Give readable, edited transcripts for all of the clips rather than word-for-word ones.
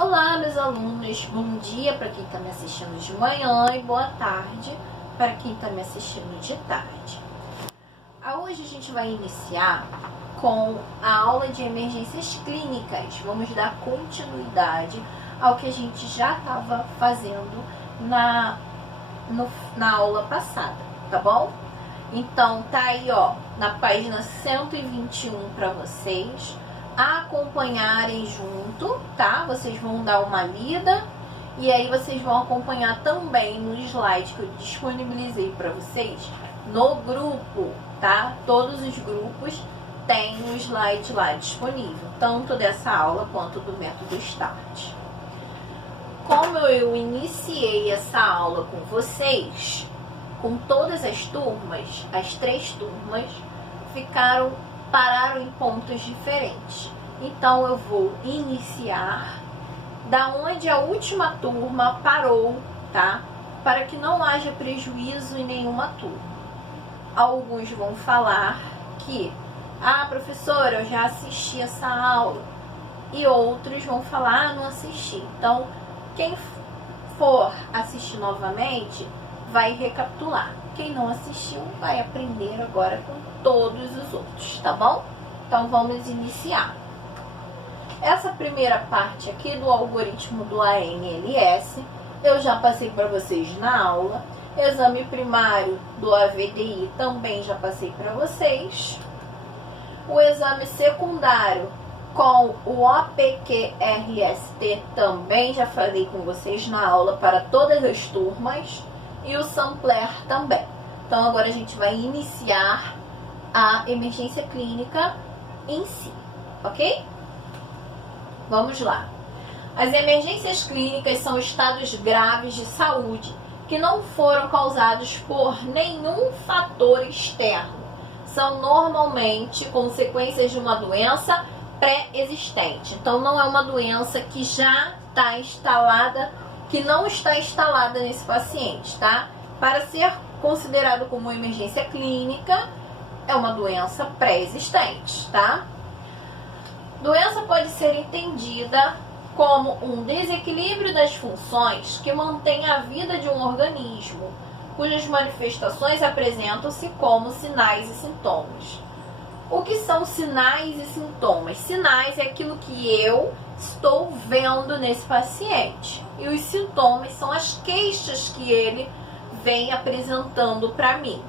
Olá, meus alunos, bom dia para quem está me assistindo de manhã e boa tarde para quem está me assistindo de tarde. Hoje a gente vai iniciar com a aula de emergências clínicas. Vamos dar continuidade ao que a gente já estava fazendo na aula passada, tá bom? Então tá aí, ó, na página 121 para vocês acompanharem junto, tá? Vocês vão dar uma lida e aí vocês vão acompanhar também no slide que eu disponibilizei para vocês no grupo, tá? Todos os grupos têm um slide lá disponível, tanto dessa aula quanto do método START. Como eu iniciei essa aula com vocês, com todas as turmas, as 3 turmas pararam em pontos diferentes. Então eu vou iniciar da onde a última turma parou, tá? Para que não haja prejuízo em nenhuma turma. Alguns vão falar que, professora, eu já assisti essa aula. E outros vão falar, não assisti. Então, quem for assistir novamente vai recapitular. Quem não assistiu vai aprender agora com todos os outros, tá bom? Então vamos iniciar. Essa primeira parte aqui do algoritmo do ANLS eu já passei para vocês na aula. Exame primário do AVDI também já passei para vocês. O exame secundário com o OPQRST também já falei com vocês na aula para todas as turmas. E o Sampler também. Então agora a gente vai iniciar a emergência clínica em si, ok? Vamos lá. As emergências clínicas são estados graves de saúde que não foram causados por nenhum fator externo. São normalmente consequências de uma doença pré-existente. Então não é uma doença que já está instalada, que não está instalada nesse paciente, tá? Para ser considerado como emergência clínica, é uma doença pré-existente, tá? Doença pode ser entendida como um desequilíbrio das funções que mantém a vida de um organismo, cujas manifestações apresentam-se como sinais e sintomas. O que são sinais e sintomas? Sinais é aquilo que eu estou vendo nesse paciente. E os sintomas são as queixas que ele vem apresentando para mim.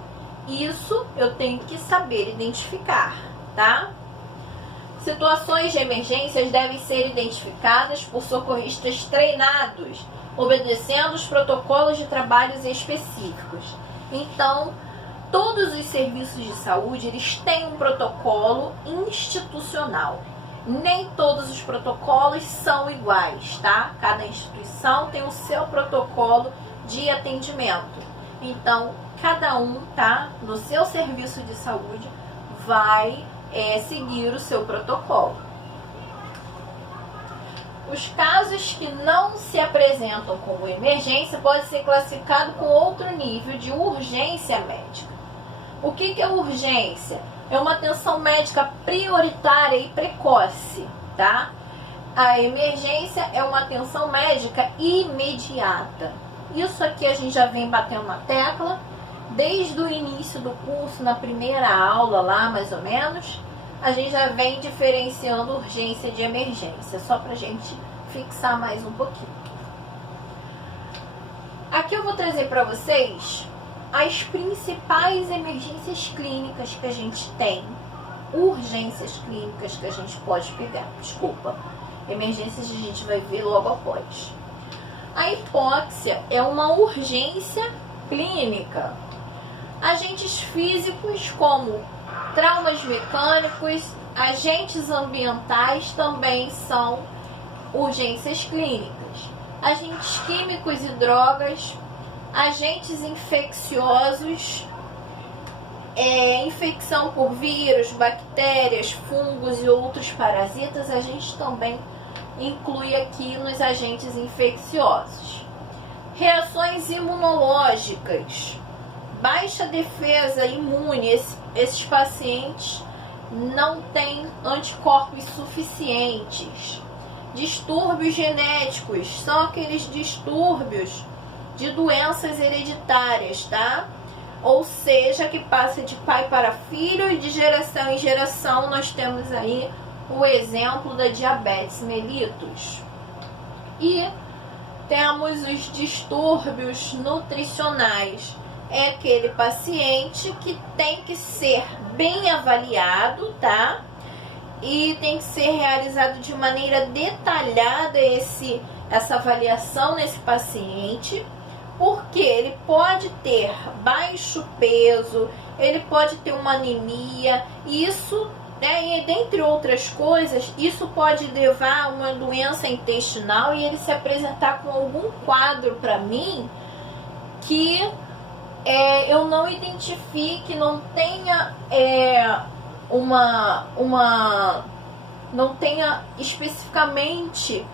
Isso eu tenho que saber identificar, tá? Situações de emergências devem ser identificadas por socorristas treinados, obedecendo os protocolos de trabalhos específicos. Então, todos os serviços de saúde, eles têm um protocolo institucional. Nem todos os protocolos são iguais, tá? Cada instituição tem o seu protocolo de atendimento. Então, cada um, tá? No seu serviço de saúde vai seguir o seu protocolo. Os casos que não se apresentam como emergência podem ser classificados com outro nível de urgência médica. O que é urgência? É uma atenção médica prioritária e precoce, tá? A emergência é uma atenção médica imediata. Isso aqui a gente já vem batendo na tecla desde o início do curso, na primeira aula lá, mais ou menos. A gente já vem diferenciando urgência de emergência, só pra gente fixar mais um pouquinho. Aqui eu vou trazer para vocês as principais emergências clínicas que a gente tem, urgências clínicas que a gente pode pegar, emergências a gente vai ver logo após. A hipóxia é uma urgência clínica. Agentes físicos como traumas mecânicos, agentes ambientais também são urgências clínicas. Agentes químicos e drogas, agentes infecciosos, infecção por vírus, bactérias, fungos e outros parasitas, a gente também inclui aqui nos agentes infecciosos. Reações imunológicas, baixa defesa imune, esses pacientes não têm anticorpos suficientes. Distúrbios genéticos são aqueles distúrbios de doenças hereditárias, tá? Ou seja, que passa de pai para filho e de geração em geração. Nós temos aí o exemplo da diabetes mellitus. E temos os distúrbios nutricionais. É aquele paciente que tem que ser bem avaliado, tá? E tem que ser realizado de maneira detalhada essa avaliação nesse paciente, porque ele pode ter baixo peso, ele pode ter uma anemia, e isso, né, e dentre outras coisas, isso pode levar a uma doença intestinal e ele se apresentar com algum quadro para mim que eu não identifique, não tenha não tenha especificamente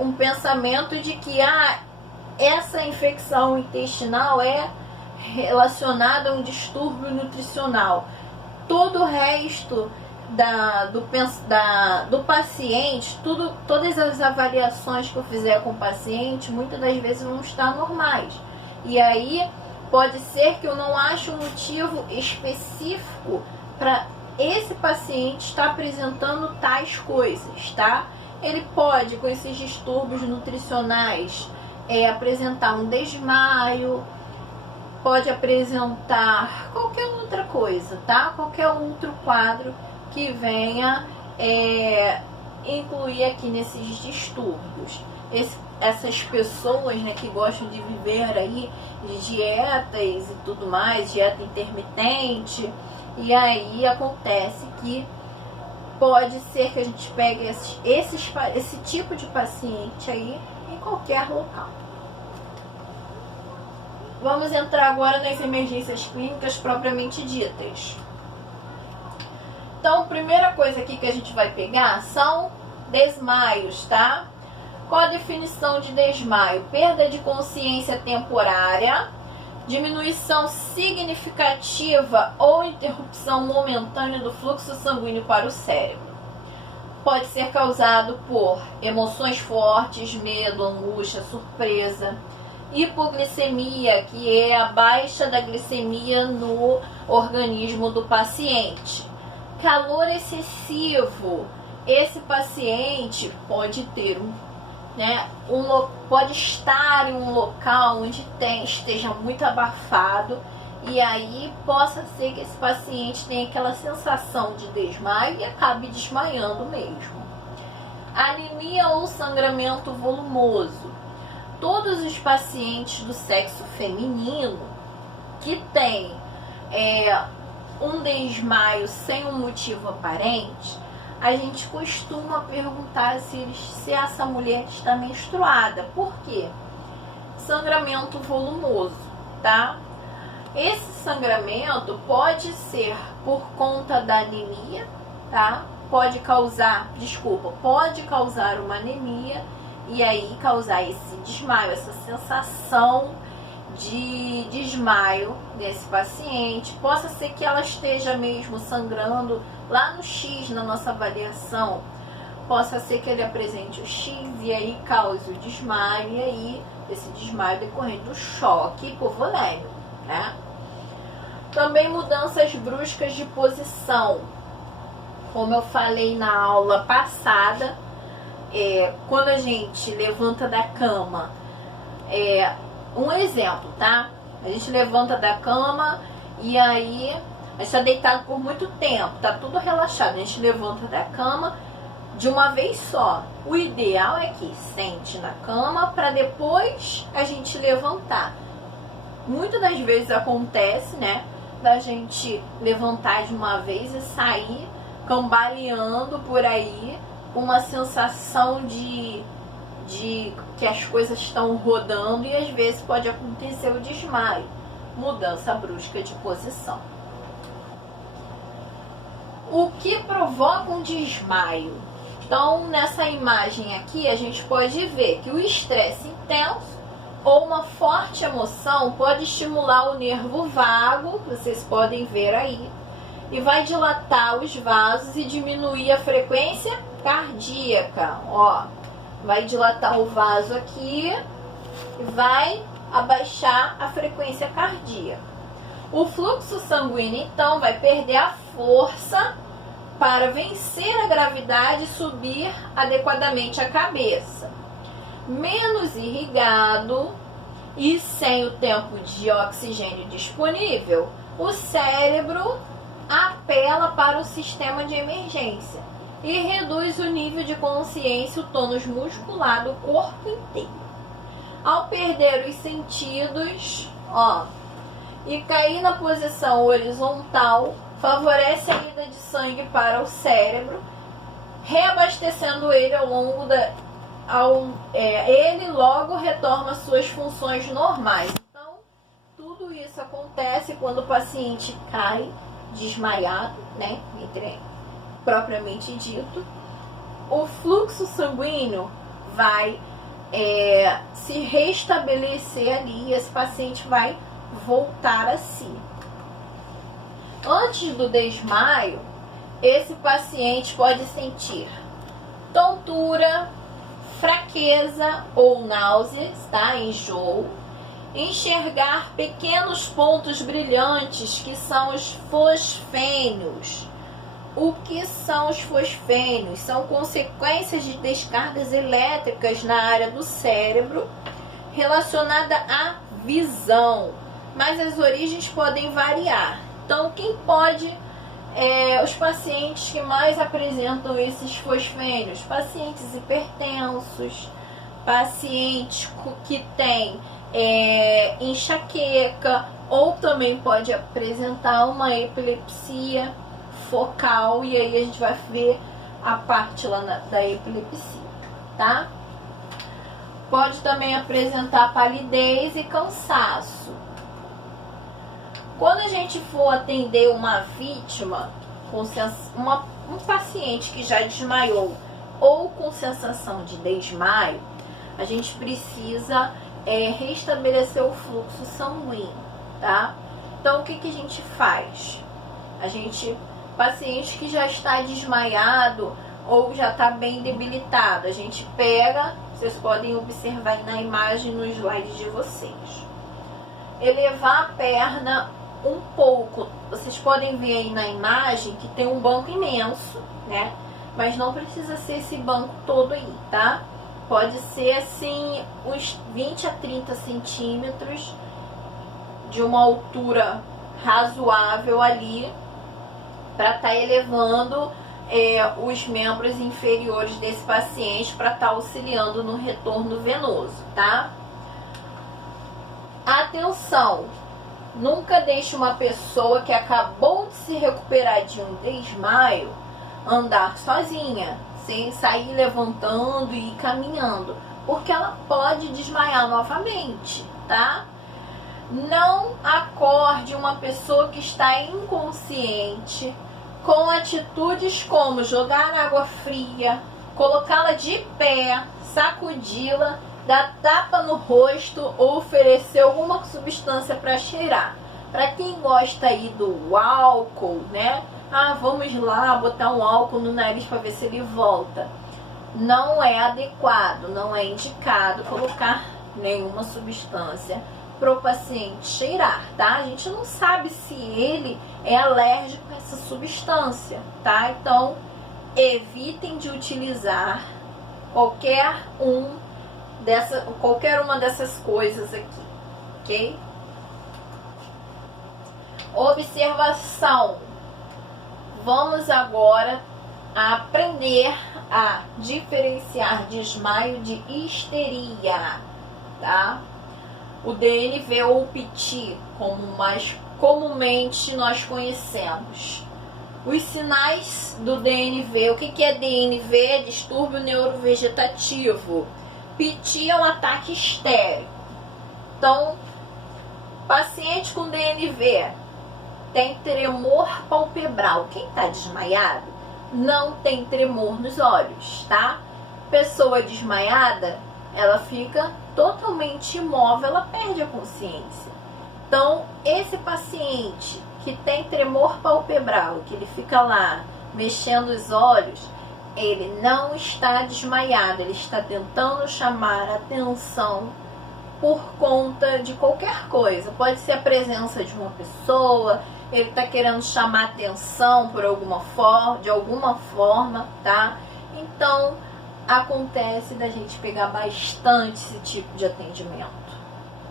um pensamento de que essa infecção intestinal é relacionada a um distúrbio nutricional. Todo o resto do paciente, todas as avaliações que eu fizer com o paciente, muitas das vezes vão estar normais. E aí pode ser que eu não ache um motivo específico para esse paciente estar apresentando tais coisas, tá? Ele pode, com esses distúrbios nutricionais, apresentar um desmaio, pode apresentar qualquer outra coisa, tá? Qualquer outro quadro que venha incluir aqui nesses distúrbios. Essas pessoas, né, que gostam de viver aí de dietas e tudo mais, dieta intermitente, e aí acontece que pode ser que a gente pegue esse tipo de paciente aí em qualquer local. Vamos entrar agora nas emergências clínicas propriamente ditas. Então, a primeira coisa aqui que a gente vai pegar são desmaios, tá? Qual a definição de desmaio? Perda de consciência temporária, diminuição significativa ou interrupção momentânea do fluxo sanguíneo para o cérebro. Pode ser causado por emoções fortes, medo, angústia, surpresa, hipoglicemia, que é a baixa da glicemia no organismo do paciente, calor excessivo. Esse paciente pode ter pode estar em um local onde esteja muito abafado, e aí possa ser que esse paciente tenha aquela sensação de desmaio e acabe desmaiando mesmo. Anemia ou sangramento volumoso. Todos os pacientes do sexo feminino que têm um desmaio sem um motivo aparente, a gente costuma perguntar se essa mulher está menstruada. Por quê? Sangramento volumoso, tá? Esse sangramento pode ser por conta da anemia, tá? Pode causar uma anemia e aí causar esse desmaio, essa sensação de desmaio desse paciente. Possa ser que ela esteja mesmo sangrando lá no X, na nossa avaliação, possa ser que ele apresente o X e aí cause o desmaio, e aí esse desmaio decorrente do choque hipovolêmico, né? Também mudanças bruscas de posição. Como eu falei na aula passada, quando a gente levanta da cama, um exemplo, tá? A gente levanta da cama e aí a gente está deitado por muito tempo, tá tudo relaxado, a gente levanta da cama de uma vez só. O ideal é que sente na cama para depois a gente levantar. Muitas das vezes acontece, né, da gente levantar de uma vez e sair cambaleando por aí, com uma sensação de que as coisas estão rodando, e às vezes pode acontecer o desmaio, mudança brusca de posição. O que provoca um desmaio? Então, nessa imagem aqui, a gente pode ver que o estresse intenso ou uma forte emoção pode estimular o nervo vago, vocês podem ver aí, e vai dilatar os vasos e diminuir a frequência cardíaca, ó, vai dilatar o vaso aqui e vai abaixar a frequência cardíaca. O fluxo sanguíneo, então, vai perder a força para vencer a gravidade e subir adequadamente a cabeça. Menos irrigado e sem o tempo de oxigênio disponível, o cérebro apela para o sistema de emergência e reduz o nível de consciência, o tônus muscular do corpo inteiro. Ao perder os sentidos, ó, e cair na posição horizontal, favorece a ida de sangue para o cérebro, reabastecendo ele ao longo ele logo retorna às suas funções normais. Então, tudo isso acontece quando o paciente cai desmaiado, né, propriamente dito. O fluxo sanguíneo vai se restabelecer ali e esse paciente vai voltar a si. Antes do desmaio, esse paciente pode sentir tontura, fraqueza ou náuseas, tá? Enjoo, enxergar pequenos pontos brilhantes que são os fosfênios. O que são os fosfênios? São consequências de descargas elétricas na área do cérebro relacionada à visão, mas as origens podem variar. Então, quem pode, os pacientes que mais apresentam esses fosfênios? Pacientes hipertensos, pacientes que têm enxaqueca, ou também pode apresentar uma epilepsia focal, e aí a gente vai ver a parte lá da epilepsia, tá? Pode também apresentar palidez e cansaço. Quando a gente for atender uma vítima, um paciente que já desmaiou ou com sensação de desmaio, a gente precisa restabelecer o fluxo sanguíneo, tá? Então, o que a gente faz? Paciente que já está desmaiado ou já está bem debilitado, a gente pega, vocês podem observar aí na imagem, no slide de vocês, elevar a perna um pouco. Vocês podem ver aí na imagem que tem um banco imenso, né? Mas não precisa ser esse banco todo aí, tá? Pode ser assim uns 20 a 30 centímetros de uma altura razoável ali, para estar elevando os membros inferiores desse paciente, para estar auxiliando no retorno venoso, tá? Atenção! Nunca deixe uma pessoa que acabou de se recuperar de um desmaio andar sozinha, sem sair levantando e caminhando, porque ela pode desmaiar novamente, tá? Não acorde uma pessoa que está inconsciente com atitudes como jogar água fria, colocá-la de pé, sacudi-la, dar tapa no rosto ou oferecer alguma substância para cheirar. Para quem gosta aí do álcool, né? Vamos lá botar um álcool no nariz para ver se ele volta. Não é adequado, não é indicado colocar nenhuma substância para o paciente cheirar, tá? A gente não sabe se ele é alérgico a essa substância, tá? Então, evitem de utilizar qualquer uma dessas coisas aqui, ok? Observação. Vamos agora aprender a diferenciar desmaio de histeria, tá? O DNV ou o PT, como mais comumente nós conhecemos. Os sinais do DNV. O que é DNV? É distúrbio neurovegetativo. PT é um ataque histérico. Então, paciente com DNV tem tremor palpebral. Quem está desmaiado não tem tremor nos olhos, tá? Pessoa desmaiada, ela fica totalmente imóvel, ela perde a consciência. Então, esse paciente que tem tremor palpebral, que ele fica lá mexendo os olhos, ele não está desmaiado, ele está tentando chamar a atenção por conta de qualquer coisa. Pode ser a presença de uma pessoa, ele está querendo chamar atenção por de alguma forma, tá? Então, acontece da gente pegar bastante esse tipo de atendimento,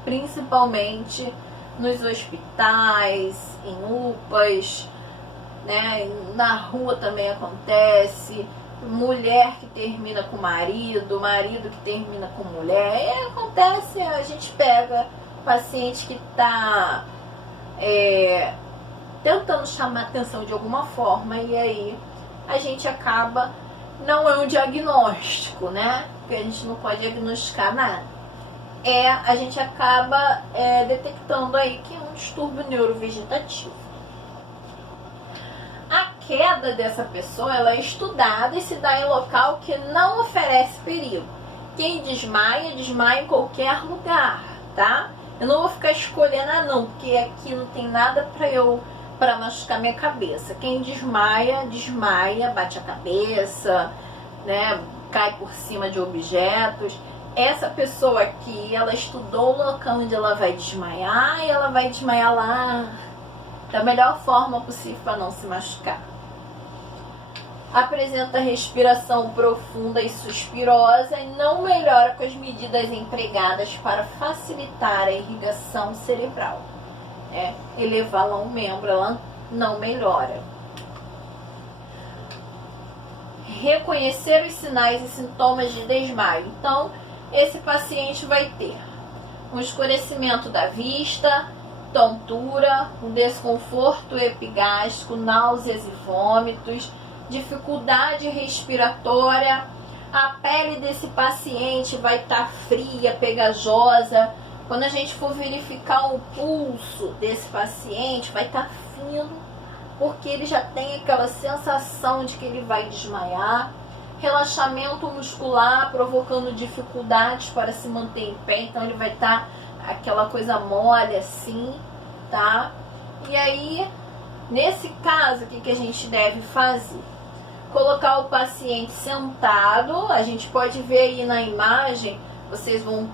principalmente nos hospitais, em UPAs, né? Na rua também acontece, mulher que termina com marido que termina com mulher, acontece, a gente pega paciente que está tentando chamar atenção de alguma forma, e aí a gente acaba, não é um diagnóstico, né? Porque a gente não pode diagnosticar nada. A gente acaba detectando aí que é um distúrbio neurovegetativo. A queda dessa pessoa, ela é estudada e se dá em local que não oferece perigo. Quem desmaia, desmaia em qualquer lugar, tá? Eu não vou ficar escolhendo, não, porque aqui não tem nada para machucar minha cabeça. Quem desmaia, desmaia, bate a cabeça, né? Cai por cima de objetos. Essa pessoa aqui, ela estudou o local onde ela vai desmaiar e ela vai desmaiar lá da melhor forma possível para não se machucar. Apresenta respiração profunda e suspirosa e não melhora com as medidas empregadas para facilitar a irrigação cerebral. Elevar lá um membro, ela não melhora. Reconhecer os sinais e sintomas de desmaio. Então, esse paciente vai ter um escurecimento da vista, tontura, um desconforto epigástrico, náuseas e vômitos, dificuldade respiratória, a pele desse paciente vai estar fria, pegajosa. Quando a gente for verificar o pulso desse paciente, vai estar fino, porque ele já tem aquela sensação de que ele vai desmaiar. Relaxamento muscular, provocando dificuldades para se manter em pé, então ele vai estar aquela coisa mole assim, tá? E aí, nesse caso, o que a gente deve fazer? Colocar o paciente sentado, a gente pode ver aí na imagem, vocês vão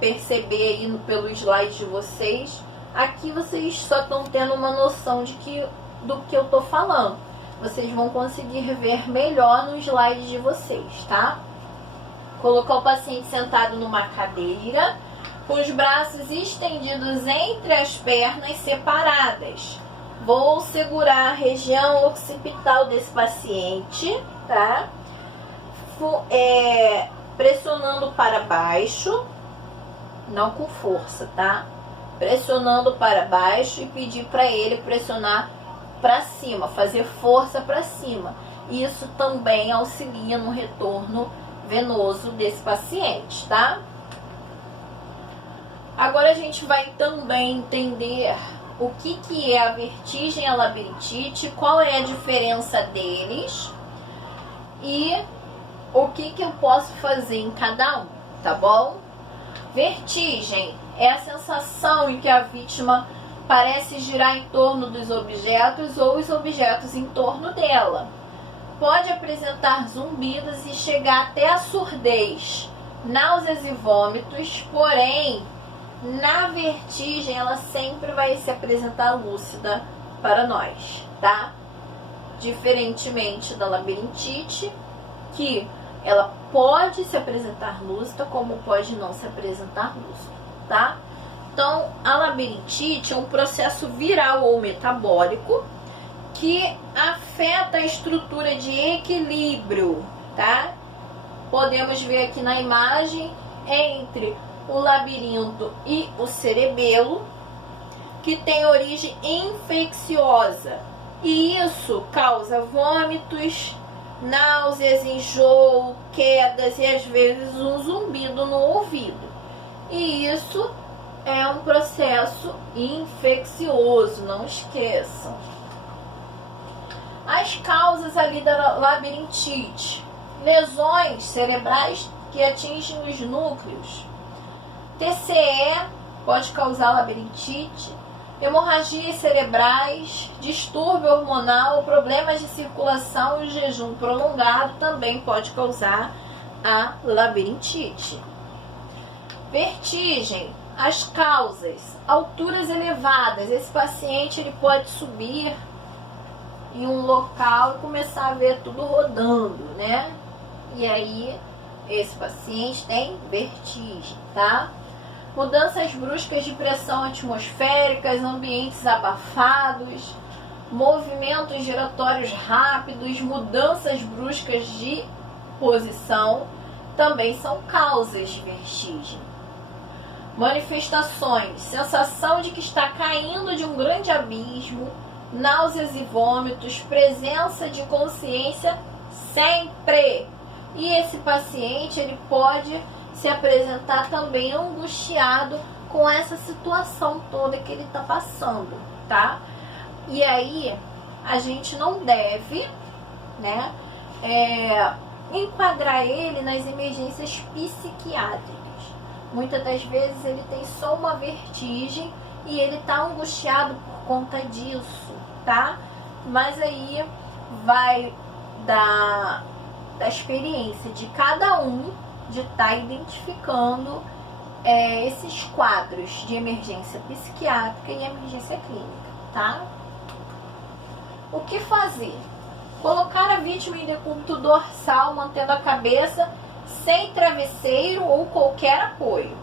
perceber aí pelo slide de vocês, aqui vocês só estão tendo uma noção do que eu tô falando. Vocês vão conseguir ver melhor no slide de vocês, tá? Colocar o paciente sentado numa cadeira, com os braços estendidos entre as pernas separadas. Vou segurar a região occipital desse paciente, tá? Pressionando para baixo, não com força, tá? Pressionando para baixo e pedir para ele pressionar para cima, fazer força para cima. Isso também auxilia no retorno venoso desse paciente, tá? Agora a gente vai também entender o que é a vertigem e a labirintite, qual é a diferença deles e o que eu posso fazer em cada um, tá bom? Vertigem é a sensação em que a vítima parece girar em torno dos objetos ou os objetos em torno dela. Pode apresentar zumbidos e chegar até a surdez, náuseas e vômitos, porém, na vertigem ela sempre vai se apresentar lúcida para nós, tá? Diferentemente da labirintite, que ela pode se apresentar lúcida, como pode não se apresentar lúcida, tá? Então, a labirintite é um processo viral ou metabólico que afeta a estrutura de equilíbrio, tá? Podemos ver aqui na imagem entre o labirinto e o cerebelo, que tem origem infecciosa, e isso causa vômitos, náuseas, enjoo, quedas e às vezes um zumbido no ouvido. E isso é um processo infeccioso, não esqueçam. As causas ali da labirintite: lesões cerebrais que atingem os núcleos. TCE pode causar labirintite, hemorragias cerebrais, distúrbio hormonal, problemas de circulação e jejum prolongado também pode causar a labirintite. Vertigem, as causas, alturas elevadas. Esse paciente ele pode subir em um local e começar a ver tudo rodando, né? E aí esse paciente tem vertigem, tá? Mudanças bruscas de pressão atmosféricas, ambientes abafados, movimentos giratórios rápidos, mudanças bruscas de posição também são causas de vertigem. Manifestações, sensação de que está caindo de um grande abismo, náuseas e vômitos, presença de consciência sempre. E esse paciente ele pode se apresentar também angustiado com essa situação toda que ele está passando, tá? E aí a gente não deve, né, enquadrar ele nas emergências psiquiátricas. Muitas das vezes ele tem só uma vertigem e ele está angustiado por conta disso, tá? Mas aí vai da experiência de cada um de estar identificando esses quadros de emergência psiquiátrica e emergência clínica, tá? O que fazer? Colocar a vítima em decúbito dorsal, mantendo a cabeça sem travesseiro ou qualquer apoio.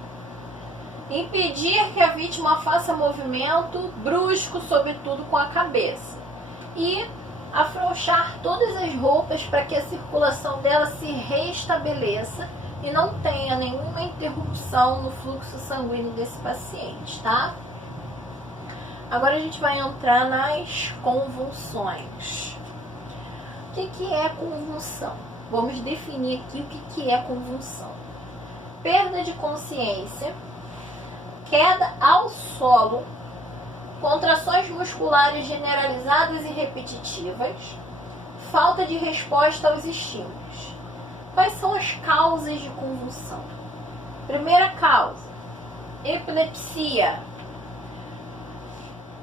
Impedir que a vítima faça movimento brusco, sobretudo com a cabeça. E afrouxar todas as roupas para que a circulação dela se restabeleça e não tenha nenhuma interrupção no fluxo sanguíneo desse paciente, tá? Agora a gente vai entrar nas convulsões. O que é convulsão? Vamos definir aqui o que é convulsão. Perda de consciência, queda ao solo, contrações musculares generalizadas e repetitivas, falta de resposta aos estímulos. Quais são as causas de convulsão? Primeira causa, epilepsia.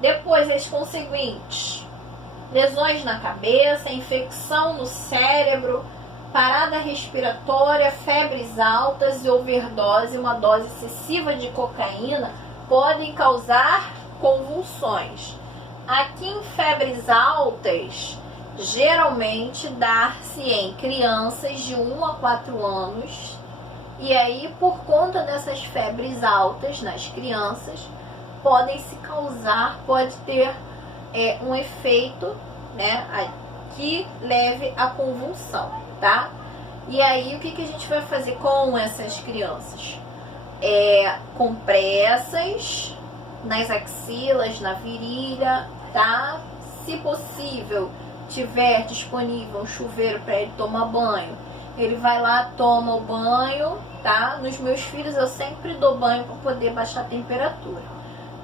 Depois as conseguintes, lesões na cabeça, infecção no cérebro, parada respiratória, febres altas e overdose, uma dose excessiva de cocaína podem causar convulsões. Aqui em febres altas, geralmente dá-se em crianças de 1 a 4 anos, e aí por conta dessas febres altas nas crianças, podem se causar, pode ter um efeito, né, que leve à convulsão, tá? E aí o que a gente vai fazer com essas crianças? Compressas nas axilas, na virilha, tá? Se possível, tiver disponível um chuveiro para ele tomar banho, ele vai lá, toma o banho, tá? Nos meus filhos eu sempre dou banho para poder baixar a temperatura.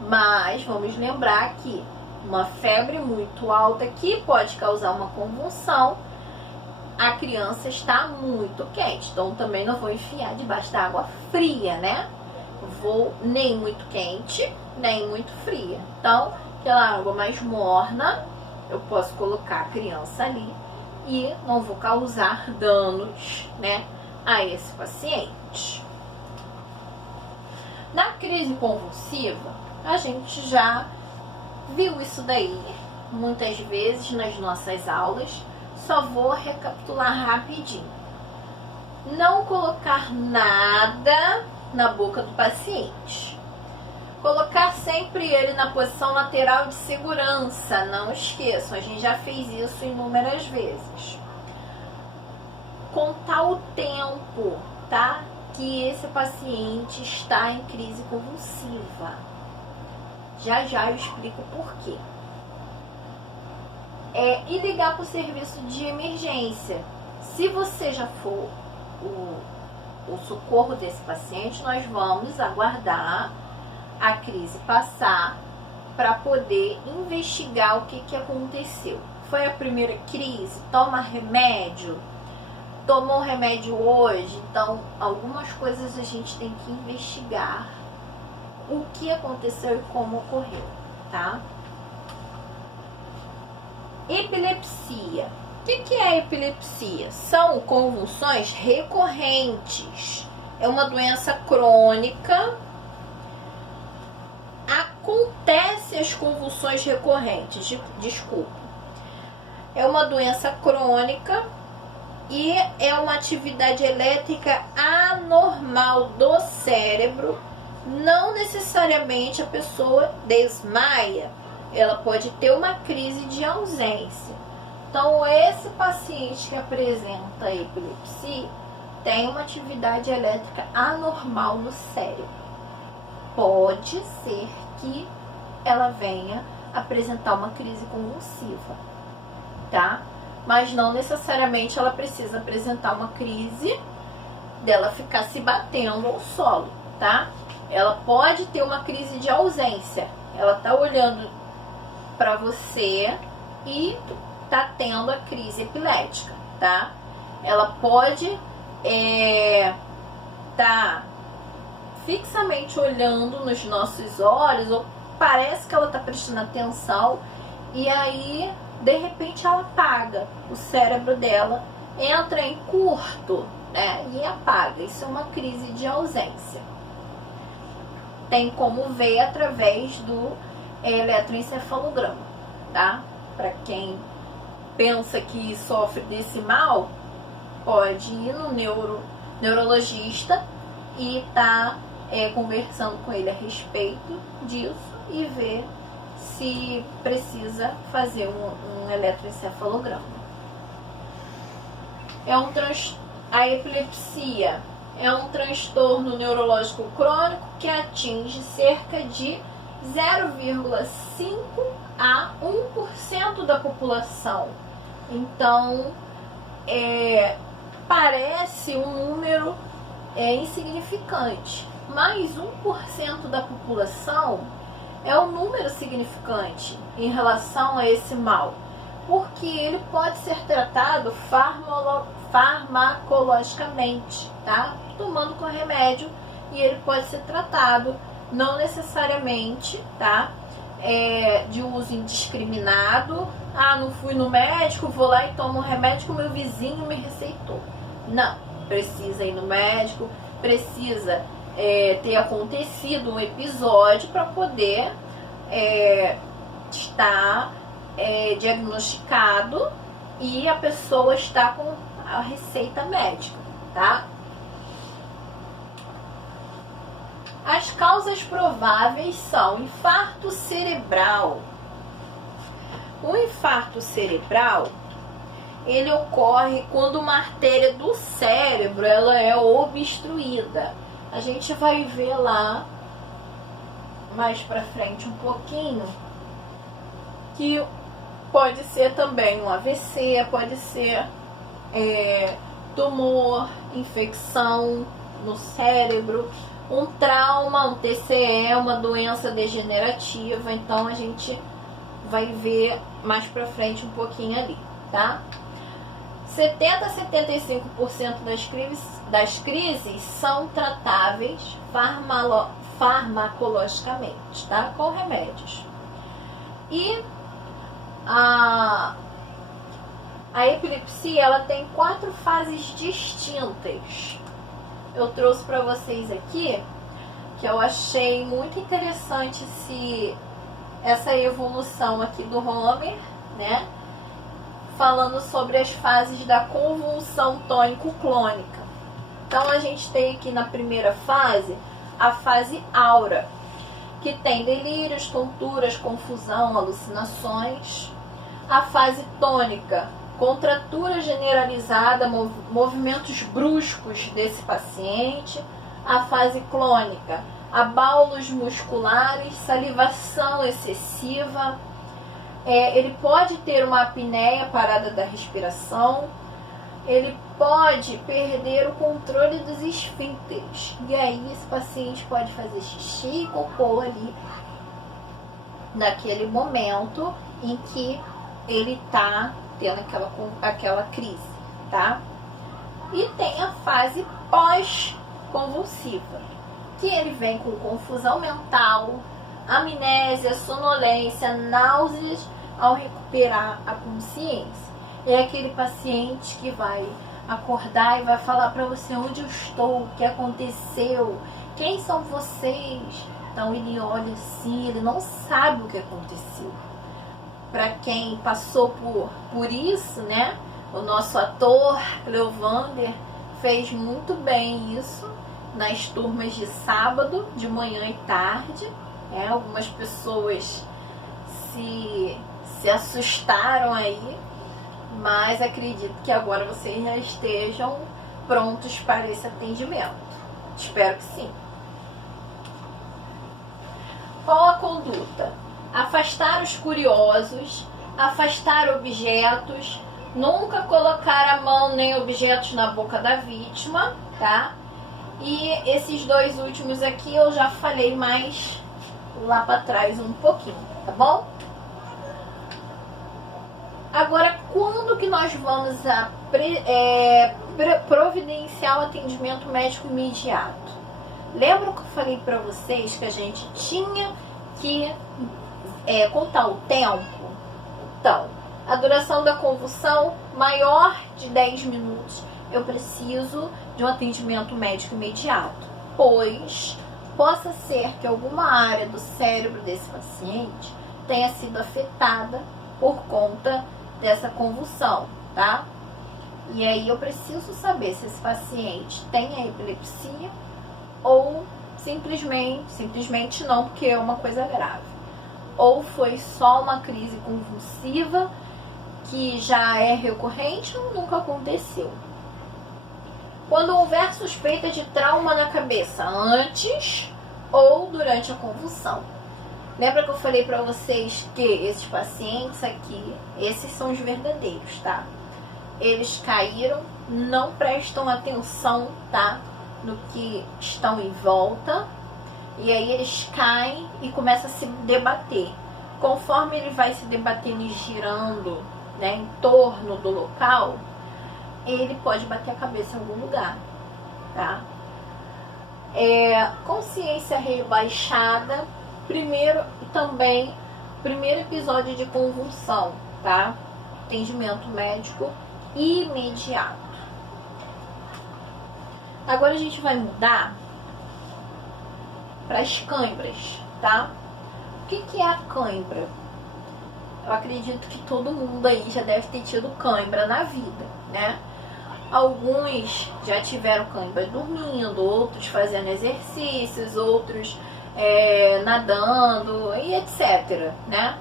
Mas vamos lembrar que uma febre muito alta que pode causar uma convulsão, a criança está muito quente, então também não vou enfiar debaixo da água fria, né? Vou nem muito quente, nem muito fria. Então, aquela água mais morna, eu posso colocar a criança ali e não vou causar danos, né, a esse paciente. Na crise convulsiva, a gente já viu isso daí muitas vezes nas nossas aulas. Só vou recapitular rapidinho. Não colocar nada na boca do paciente. Colocar sempre ele na posição lateral de segurança. Não esqueçam, a gente já fez isso inúmeras vezes. Contar o tempo, tá? Que esse paciente está em crise convulsiva. Já eu explico por quê. E ligar para o serviço de emergência. Se você já for o socorro desse paciente, nós vamos aguardar a crise passar para poder investigar o que aconteceu. Foi a primeira crise? Toma remédio? Tomou remédio hoje? Então, algumas coisas a gente tem que investigar o que aconteceu e como ocorreu. tá? Epilepsia. O que é epilepsia? São convulsões recorrentes. É uma doença crônica. Acontece as convulsões recorrentes, desculpa. É uma doença crônica e é uma atividade elétrica anormal do cérebro. Não necessariamente a pessoa desmaia. Ela pode ter uma crise de ausência. Então, esse paciente que apresenta epilepsia tem uma atividade elétrica anormal no cérebro. Pode ser que ela venha apresentar uma crise convulsiva, tá? Mas não necessariamente ela precisa apresentar uma crise dela ficar se batendo ao solo, tá? Ela pode ter uma crise de ausência. Ela tá olhando para você e tá tendo a crise epilética, tá? Ela pode tá fixamente olhando nos nossos olhos, ou parece que ela tá prestando atenção, e aí de repente ela apaga, o cérebro dela entra em curto, né, e apaga. Isso é uma crise de ausência. Tem como ver através do eletroencefalograma, tá? Para quem pensa que sofre desse mal, pode ir no neurologista e tá conversando com ele a respeito disso e ver se precisa fazer um eletroencefalograma. A epilepsia é um transtorno neurológico crônico que atinge cerca de 0,5 a 1% da população. Então, parece um número insignificante, mas 1% da população é um número significante em relação a esse mal, porque ele pode ser tratado farmacologicamente, tá? Tomando com remédio, e ele pode ser tratado, não necessariamente, tá? De uso indiscriminado. Ah, não fui no médico, vou lá e tomo um remédio que o meu vizinho me receitou. Não, precisa ir no médico, precisa ter acontecido um episódio para poder estar diagnosticado e a pessoa está com a receita médica, tá? As causas prováveis são infarto cerebral. O infarto cerebral, ele ocorre quando uma artéria do cérebro ela é obstruída. A gente vai ver lá mais pra frente um pouquinho que pode ser também um AVC, pode ser tumor, infecção no cérebro, um trauma, um TCE, uma doença degenerativa. Então a gente vai ver mais pra frente um pouquinho ali, tá? 70 a 75% das crises são tratáveis farmacologicamente, tá? Com remédios. E a epilepsia, ela tem 4 fases distintas. Eu trouxe para vocês aqui, que eu achei muito interessante essa evolução aqui do Homer, né? Falando sobre as fases da convulsão tônico-clônica. Então a gente tem aqui na primeira fase a fase aura, que tem delírios, tonturas, confusão, alucinações. A fase tônica, contratura generalizada, movimentos bruscos desse paciente. A fase clônica, abaulos musculares, salivação excessiva. Ele pode ter uma apneia, parada da respiração. Ele pode perder o controle dos esfíncteres. E aí esse paciente pode fazer xixi e cocô ali, naquele momento em que ele está tendo aquela crise, tá? E tem a fase pós-convulsiva, que ele vem com confusão mental, amnésia, sonolência, náuseas ao recuperar a consciência. É aquele paciente que vai acordar e vai falar para você onde eu estou, o que aconteceu, quem são vocês. Então ele olha assim, ele não sabe o que aconteceu. Para quem passou por isso, né? O nosso ator Cleovander fez muito bem isso nas turmas de sábado, de manhã e tarde. Algumas pessoas se assustaram aí, mas acredito que agora vocês já estejam prontos para esse atendimento. Espero que sim. Qual a conduta? Afastar os curiosos, afastar objetos, nunca colocar a mão nem objetos na boca da vítima, tá? E esses dois últimos aqui eu já falei mais lá para trás um pouquinho, tá bom? Agora, quando que nós vamos providenciar o atendimento médico imediato? Lembra que eu falei para vocês que a gente tinha que contar o tempo? Então, a duração da convulsão maior de 10 minutos, eu preciso de um atendimento médico imediato, pois possa ser que alguma área do cérebro desse paciente tenha sido afetada por conta dessa convulsão, tá? E aí eu preciso saber se esse paciente tem a epilepsia ou simplesmente não, porque é uma coisa grave. Ou foi só uma crise convulsiva que já é recorrente ou nunca aconteceu. Quando houver suspeita de trauma na cabeça, antes ou durante a convulsão. Lembra que eu falei para vocês que esses pacientes aqui, esses são os verdadeiros, tá? Eles caíram, não prestam atenção, tá? No que estão em volta. E aí eles caem e começam a se debater. Conforme ele vai se debatendo e girando, né, em torno do local, ele pode bater a cabeça em algum lugar, tá? Consciência rebaixada, primeiro episódio de convulsão, tá? Atendimento médico imediato. Agora a gente vai mudar para as cãibras, tá? O que é a cãibra? Eu acredito que todo mundo aí já deve ter tido cãibra na vida, né? Alguns já tiveram cãibra dormindo, outros fazendo exercícios, outros nadando e etc, né?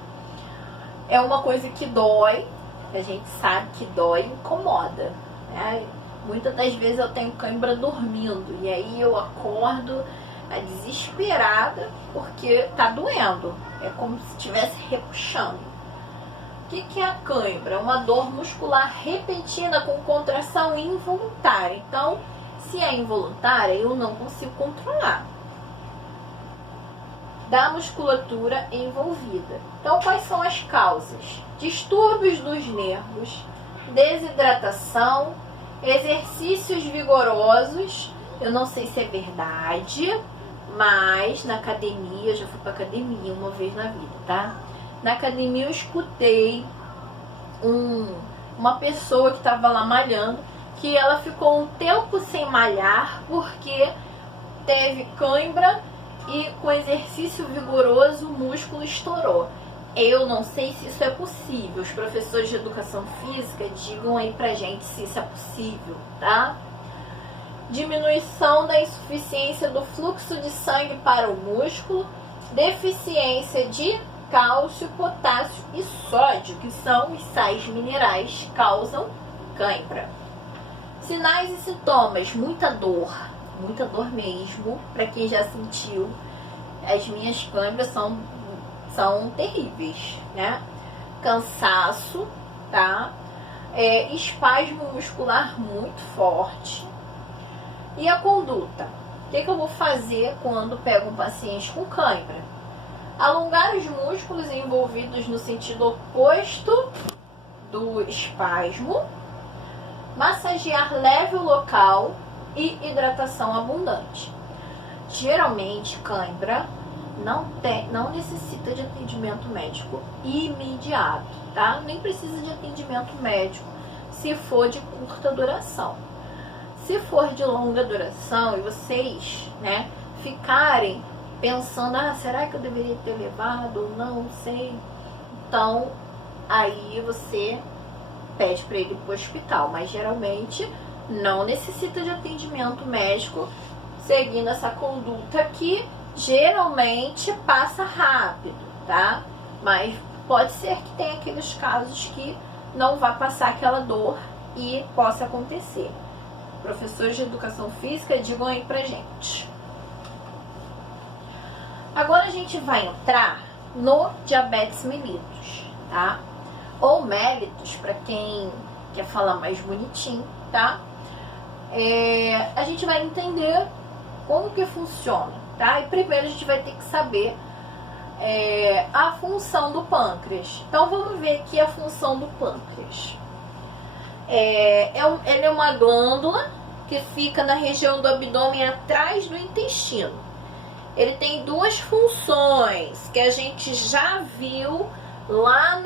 É uma coisa que dói, a gente sabe que dói e incomoda, né? Muitas das vezes eu tenho cãibra dormindo e aí eu acordo desesperada porque tá doendo, é como se estivesse repuxando. O que é a cãibra? Uma dor muscular repentina com contração involuntária. Então, se é involuntária, eu não consigo controlar da musculatura envolvida. Então, quais são as causas? Distúrbios dos nervos, desidratação, exercícios vigorosos. Eu não sei se é verdade, mas na academia, eu já fui para academia uma vez na vida, tá? Na academia eu escutei uma pessoa que estava lá malhando, que ela ficou um tempo sem malhar porque teve cãibra e com exercício vigoroso o músculo estourou. Eu não sei se isso é possível. Os professores de educação física digam aí pra gente se isso é possível, tá? Diminuição da insuficiência do fluxo de sangue para o músculo, deficiência de cálcio, potássio e sódio, que são os sais minerais, causam cãibra. Sinais e sintomas: muita dor mesmo, para quem já sentiu. As minhas cãibras são terríveis, né? Cansaço, tá? Espasmo muscular muito forte. E a conduta? O que eu vou fazer quando pego um paciente com cãibra? Alongar os músculos envolvidos no sentido oposto do espasmo, massagear leve o local e hidratação abundante. Geralmente, cãibra não necessita de atendimento médico imediato, tá? Nem precisa de atendimento médico se for de curta duração. Se for de longa duração e vocês, né, ficarem pensando, será que eu deveria ter levado ou não sei, então aí você pede para ele ir para o hospital, mas geralmente não necessita de atendimento médico, seguindo essa conduta que geralmente passa rápido, tá? Mas pode ser que tenha aqueles casos que não vá passar aquela dor e possa acontecer. Professores de educação física, digam aí pra gente. Agora a gente vai entrar no diabetes mellitus, tá? Ou mellitus, para quem quer falar mais bonitinho, tá? A gente vai entender como que funciona, tá? E primeiro a gente vai ter que saber a função do pâncreas. Então vamos ver aqui a função do pâncreas. Ele é uma glândula que fica na região do abdômen atrás do intestino. Ele tem duas funções que a gente já viu lá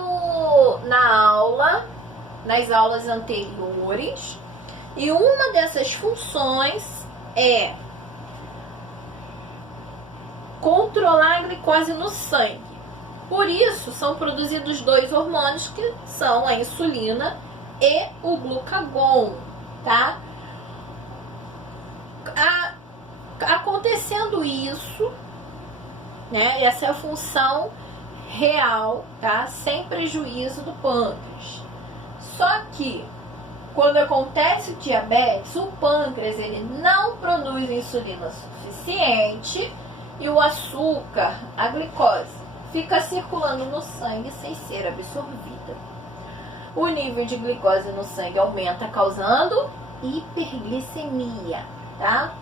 nas aulas anteriores. E uma dessas funções é controlar a glicose no sangue. Por isso, são produzidos dois hormônios que são a insulina e o glucagon, tá? Acontecendo isso, né? Essa é a função real, tá? Sem prejuízo do pâncreas. Só que quando acontece o diabetes, o pâncreas ele não produz insulina suficiente e o açúcar, a glicose, fica circulando no sangue sem ser absorvida. O nível de glicose no sangue aumenta, causando hiperglicemia, tá?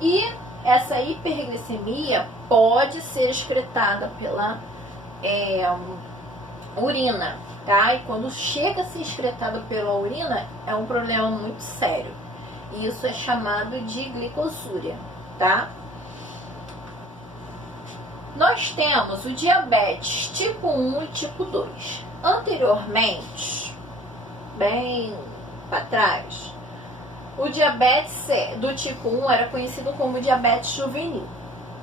E essa hiperglicemia pode ser excretada pela urina, tá? E quando chega a ser excretada pela urina, é um problema muito sério. E isso é chamado de glicosúria, tá? Nós temos o diabetes tipo 1 e tipo 2. Anteriormente, bem para trás, o diabetes do tipo 1 era conhecido como diabetes juvenil.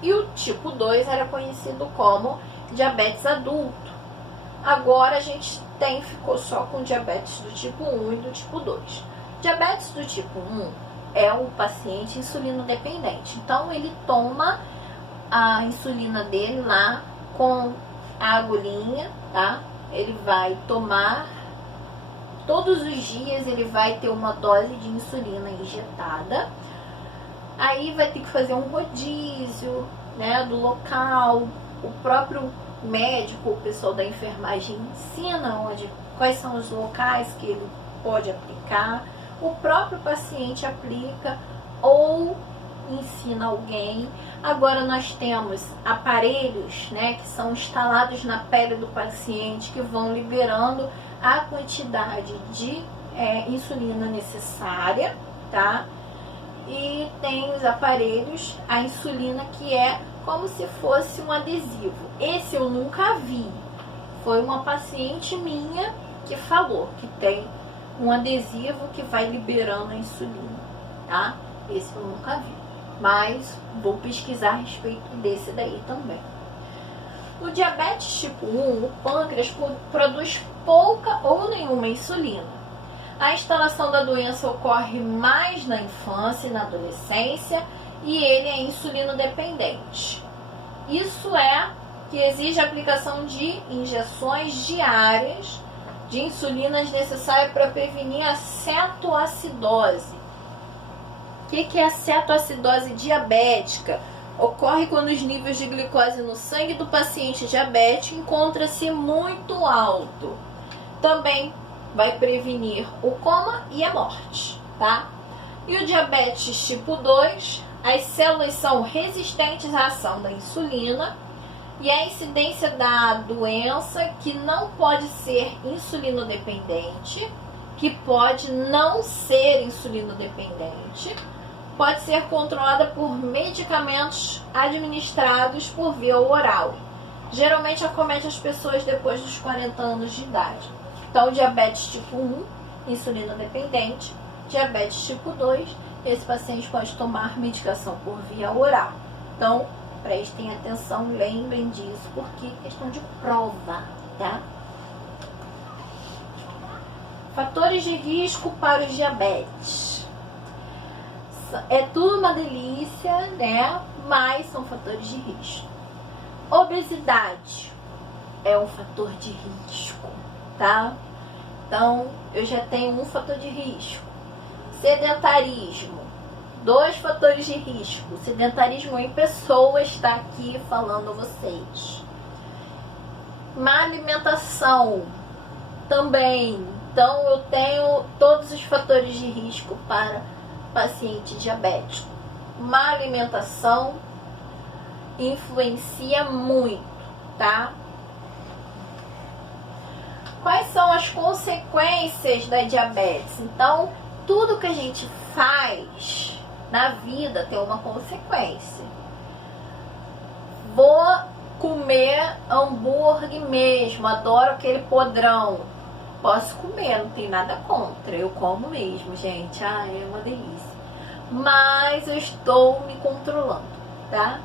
E o tipo 2 era conhecido como diabetes adulto. Agora a gente ficou só com diabetes do tipo 1 e do tipo 2. Diabetes do tipo 1 é o paciente insulino dependente. Então ele toma a insulina dele lá com a agulhinha, tá? Ele vai tomar todos os dias, ele vai ter uma dose de insulina injetada. Aí vai ter que fazer um rodízio, né, do local. O próprio médico, o pessoal da enfermagem ensina quais são os locais que ele pode aplicar. O próprio paciente aplica ou ensina alguém. Agora nós temos aparelhos, né, que são instalados na pele do paciente que vão liberando a quantidade de insulina necessária, tá? E tem os aparelhos, a insulina que é como se fosse um adesivo. Esse eu nunca vi. Foi uma paciente minha que falou que tem um adesivo que vai liberando a insulina, tá? Esse eu nunca vi, mas vou pesquisar a respeito desse daí também. No diabetes tipo 1, o pâncreas produz pouca ou nenhuma insulina. A instalação da doença ocorre mais na infância e na adolescência e ele é insulino dependente. Isso é que exige a aplicação de injeções diárias de insulinas necessárias para prevenir a cetoacidose. O que é a cetoacidose diabética? Ocorre quando os níveis de glicose no sangue do paciente diabético encontram-se muito alto. Também vai prevenir o coma e a morte, tá? E o diabetes tipo 2, as células são resistentes à ação da insulina e a incidência da doença que não pode ser insulinodependente, que pode não ser insulinodependente, pode ser controlada por medicamentos administrados por via oral. Geralmente acomete as pessoas depois dos 40 anos de idade. Então, diabetes tipo 1, insulina dependente. Diabetes tipo 2, esse paciente pode tomar medicação por via oral. Então, prestem atenção, lembrem disso, porque é questão de prova, tá? Fatores de risco para os diabetes. É tudo uma delícia, né? Mas são fatores de risco. Obesidade é um fator de risco, tá? Então, eu já tenho um fator de risco. Sedentarismo, 2 fatores de risco. Sedentarismo em pessoa está aqui falando a vocês. Má alimentação também. Então, eu tenho todos os fatores de risco para paciente diabético. Má alimentação influencia muito, tá? Quais são as consequências da diabetes? Então, tudo que a gente faz na vida tem uma consequência. Vou comer hambúrguer mesmo, adoro aquele podrão. Posso comer, não tem nada contra, eu como mesmo, gente. Ah, é uma delícia. Mas eu estou me controlando, tá?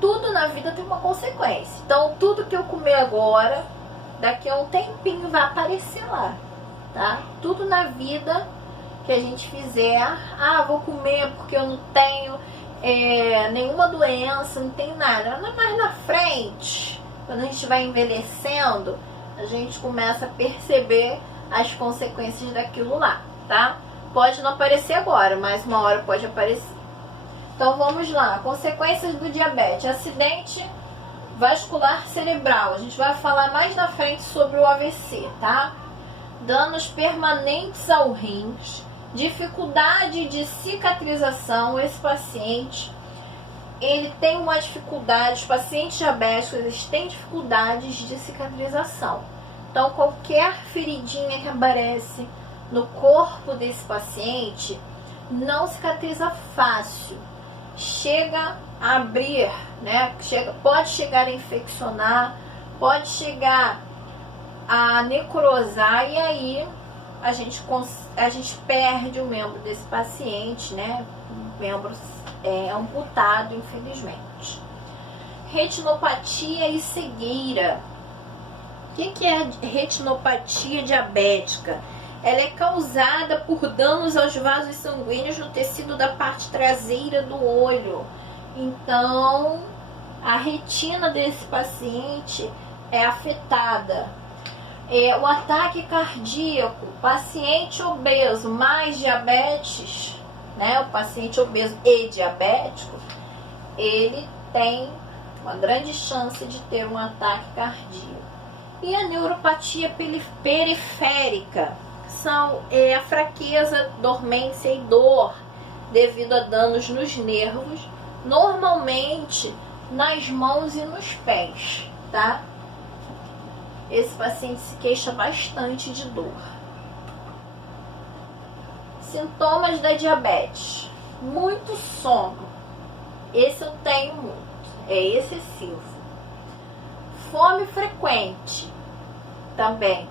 Tudo na vida tem uma consequência. Então, tudo que eu comer agora, daqui a um tempinho vai aparecer lá, tá? Tudo na vida que a gente fizer, vou comer porque eu não tenho nenhuma doença, não tem nada. Mas mais na frente, quando a gente vai envelhecendo, a gente começa a perceber as consequências daquilo lá, tá? Pode não aparecer agora, mas uma hora pode aparecer. Então vamos lá, consequências do diabetes. Acidente vascular cerebral, a gente vai falar mais na frente sobre o AVC, tá? Danos permanentes ao rins, dificuldade de cicatrização. Esse paciente, ele tem uma dificuldade, os pacientes diabéticos, eles têm dificuldades de cicatrização. Então, qualquer feridinha que aparece no corpo desse paciente não cicatriza fácil. Chega a abrir, né? Pode chegar a infeccionar, pode chegar a necrosar e aí a gente perde o membro desse paciente, né? O membro amputado, infelizmente. Retinopatia e cegueira. O que é retinopatia diabética? Ela é causada por danos aos vasos sanguíneos no tecido da parte traseira do olho. Então, a retina desse paciente é afetada. O ataque cardíaco, paciente obeso mais diabetes, né? O paciente obeso e diabético, ele tem uma grande chance de ter um ataque cardíaco. E a neuropatia periférica são a fraqueza, dormência e dor devido a danos nos nervos, normalmente nas mãos e nos pés, tá? Esse paciente se queixa bastante de dor. Sintomas da diabetes: muito sono. Esse eu tenho muito, é excessivo. Fome frequente, também.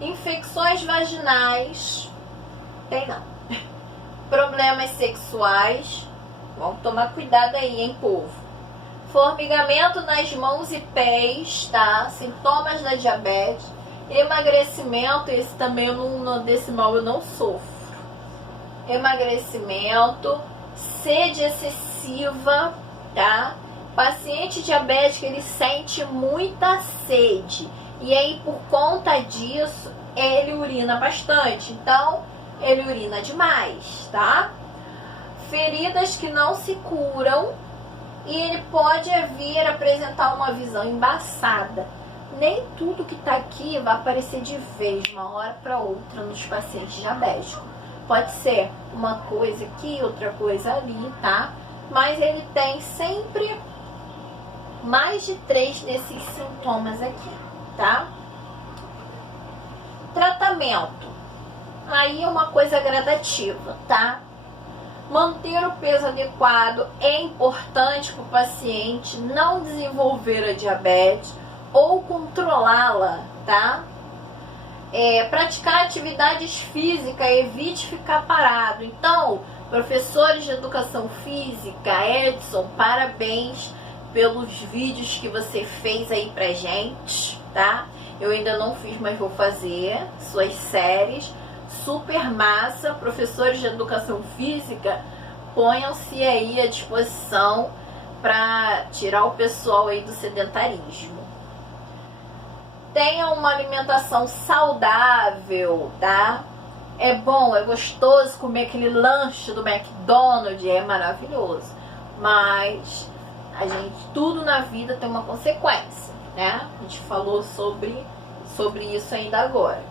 Infecções vaginais, tem não. Problemas sexuais, vamos tomar cuidado aí, hein, povo. Formigamento nas mãos e pés, tá? Sintomas da diabetes. Emagrecimento, esse também desse mal eu não sofro. Emagrecimento, sede excessiva, tá? Paciente diabético, ele sente muita sede. E aí, por conta disso, ele urina bastante. Então, ele urina demais, tá? Feridas que não se curam. E ele pode vir a apresentar uma visão embaçada. Nem tudo que está aqui vai aparecer de vez, de uma hora para outra, nos pacientes diabéticos. Pode ser uma coisa aqui, outra coisa ali, tá? Mas ele tem sempre mais de 3 desses sintomas aqui, tá? Tratamento. Aí é uma coisa gradativa, tá? Manter o peso adequado é importante para o paciente não desenvolver a diabetes ou controlá-la, tá? Praticar atividades físicas, evite ficar parado. Então, professores de educação física, Edson, parabéns pelos vídeos que você fez aí pra gente, tá? Eu ainda não fiz, mas vou fazer suas séries. Super massa. Professores de educação física, ponham-se aí à disposição para tirar o pessoal aí do sedentarismo. Tenha uma alimentação saudável, tá? É bom, é gostoso comer aquele lanche do McDonald's, é maravilhoso. Mas tudo na vida tem uma consequência, né? A gente falou sobre isso ainda agora.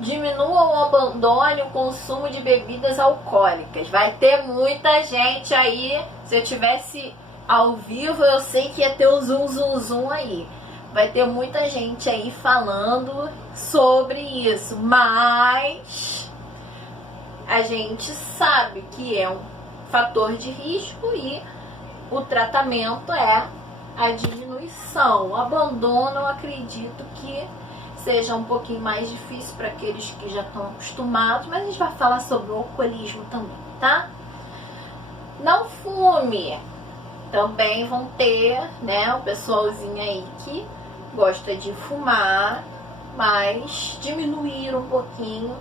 Diminua ou abandone o consumo de bebidas alcoólicas. Vai ter muita gente aí. Se eu tivesse ao vivo, eu sei que ia ter um zoom aí. Vai ter muita gente aí falando sobre isso. Mas a gente sabe que é um fator de risco e o tratamento é a diminuição. O abandono, eu acredito que seja um pouquinho mais difícil para aqueles que já estão acostumados, mas a gente vai falar sobre o alcoolismo também, tá? Não fume. Também vão ter, né, o pessoalzinho aí que gosta de fumar, mas diminuir um pouquinho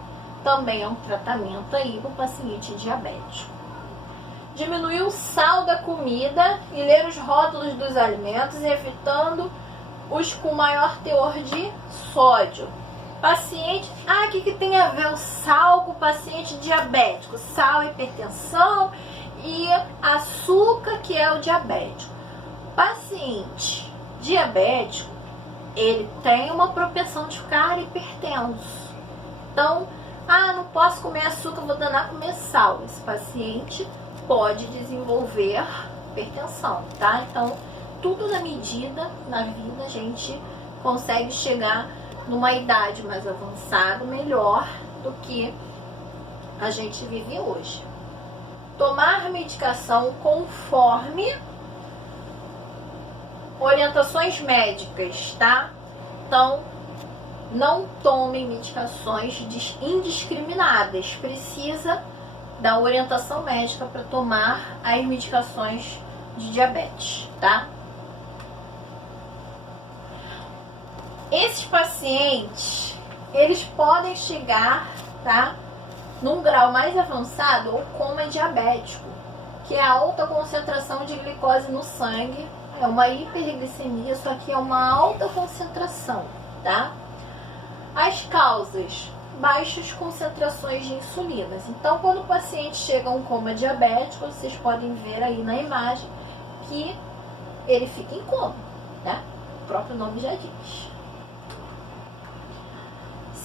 também é um tratamento aí para o paciente diabético. Diminuir o sal da comida e ler os rótulos dos alimentos, evitando os com maior teor de sódio. Paciente, o que tem a ver o sal com o paciente diabético? Sal, hipertensão e açúcar, que é o diabético. Paciente diabético, ele tem uma propensão de ficar hipertenso. Então, não posso comer açúcar, vou danar a comer sal. Esse paciente pode desenvolver hipertensão, tá? Então, tudo na medida, na vida, a gente consegue chegar numa idade mais avançada, melhor do que a gente vive hoje. Tomar medicação conforme orientações médicas, tá? Então, não tomem medicações indiscriminadas. Precisa da orientação médica para tomar as medicações de diabetes, tá? Esses pacientes, eles podem chegar, tá, num grau mais avançado ou coma diabético, que é a alta concentração de glicose no sangue. É uma hiperglicemia, só que é uma alta concentração, tá? As causas: baixas concentrações de insulinas. Então, quando o paciente chega a um coma diabético, vocês podem ver aí na imagem que ele fica em coma, né? O próprio nome já diz.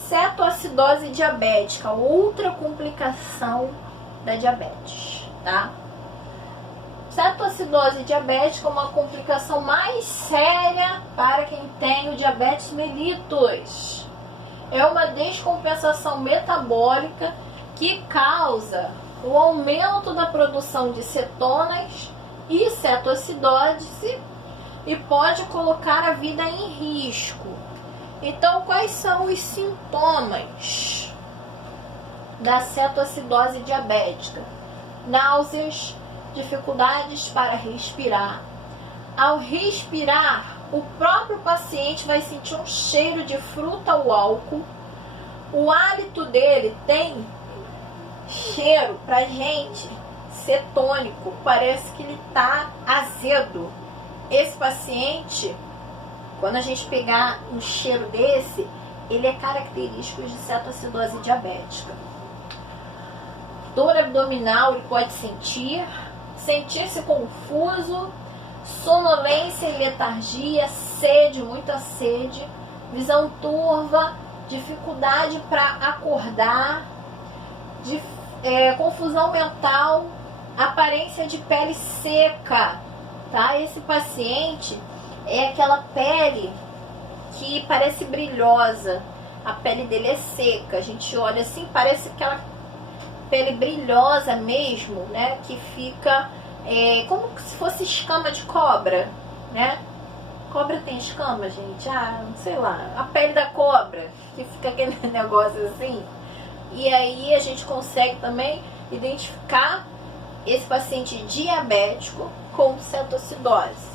Cetoacidose diabética, outra complicação da diabetes, tá? Cetoacidose diabética é uma complicação mais séria para quem tem o diabetes mellitus. É uma descompensação metabólica que causa o aumento da produção de cetonas e cetoacidose e pode colocar a vida em risco. Então, quais são os sintomas da cetoacidose diabética? Náuseas, dificuldades para respirar. Ao respirar, o próprio paciente vai sentir um cheiro de fruta ou álcool. O hálito dele tem cheiro, pra gente, cetônico. Parece que ele tá azedo. Esse paciente, quando a gente pegar um cheiro desse, ele é característico de cetoacidose diabética. Dor abdominal ele pode sentir-se confuso, sonolência e letargia, sede, muita sede, visão turva, dificuldade para acordar, confusão mental, aparência de pele seca, tá? Esse paciente é aquela pele que parece brilhosa, a pele dele é seca, a gente olha assim, parece que ela pele brilhosa mesmo, né? Que fica como se fosse escama de cobra, né? Cobra tem escama, gente? Ah, sei lá. A pele da cobra, que fica aquele negócio assim. E aí a gente consegue também identificar esse paciente diabético com cetoacidose.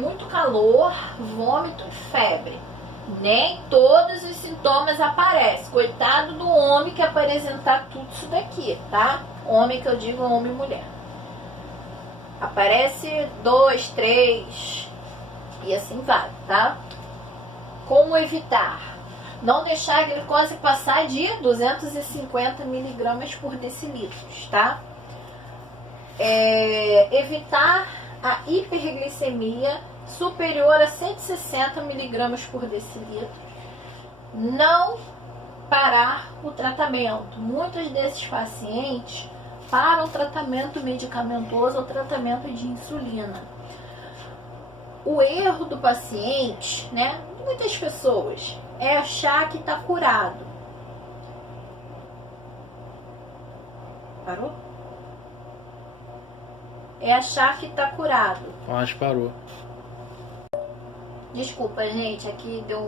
Muito calor, vômito e febre. Nem todos os sintomas aparecem. Coitado do homem que apresentar tudo isso daqui, tá? Homem que eu digo homem e mulher. Aparece 2, 3 e assim vai, tá? Como evitar? Não deixar a glicose passar de 250 miligramas por decilitro, tá? Evitar a hiperglicemia superior a 160 miligramas por decilitro. Não parar o tratamento. Muitos desses pacientes param o tratamento medicamentoso ou tratamento de insulina. O erro do paciente, né, muitas pessoas, é achar que está curado. Parou? É achar que está curado. Acho que parou. Desculpa, gente, aqui deu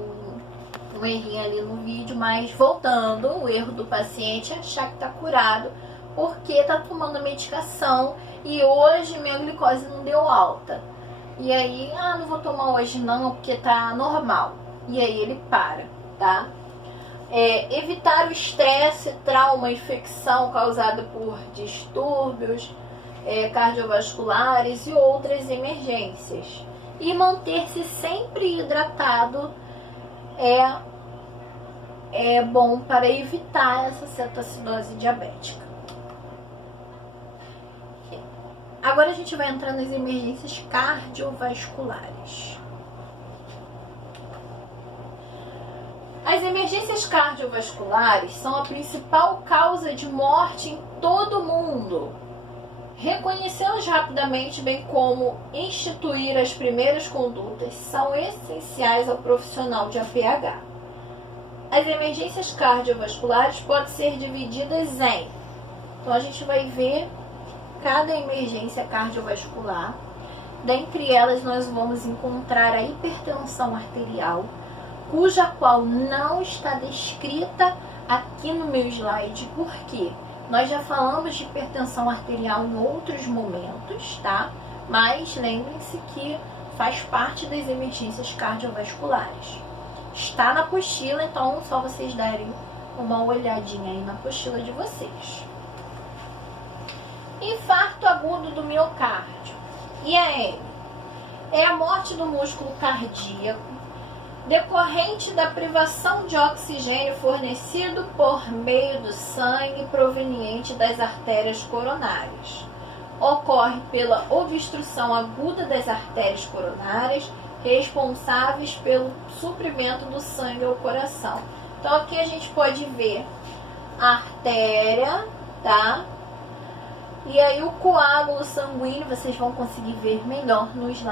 um errinho ali no vídeo, mas voltando, o erro do paciente é achar que está curado porque está tomando medicação e hoje minha glicose não deu alta. E aí, não vou tomar hoje não, porque tá normal. E aí ele para, tá? Evitar o estresse, trauma, infecção causada por distúrbios cardiovasculares e outras emergências. E manter-se sempre hidratado é bom para evitar essa cetoacidose diabética. Agora a gente vai entrar nas emergências cardiovasculares. As emergências cardiovasculares são a principal causa de morte em todo o mundo. Reconhecê-las rapidamente, bem como instituir as primeiras condutas, são essenciais ao profissional de APH. As emergências cardiovasculares podem ser divididas em... Então a gente vai ver cada emergência cardiovascular. Dentre elas nós vamos encontrar a hipertensão arterial, cuja qual não está descrita aqui no meu slide, porque nós já falamos de hipertensão arterial em outros momentos, tá? Mas lembrem-se que faz parte das emergências cardiovasculares. Está na apostila, então só vocês darem uma olhadinha aí na apostila de vocês. Infarto agudo do miocárdio. IAM é a morte do músculo cardíaco decorrente da privação de oxigênio fornecido por meio do sangue proveniente das artérias coronárias. Ocorre pela obstrução aguda das artérias coronárias, responsáveis pelo suprimento do sangue ao coração. Então aqui a gente pode ver a artéria, tá? E aí o coágulo sanguíneo, vocês vão conseguir ver melhor no slide.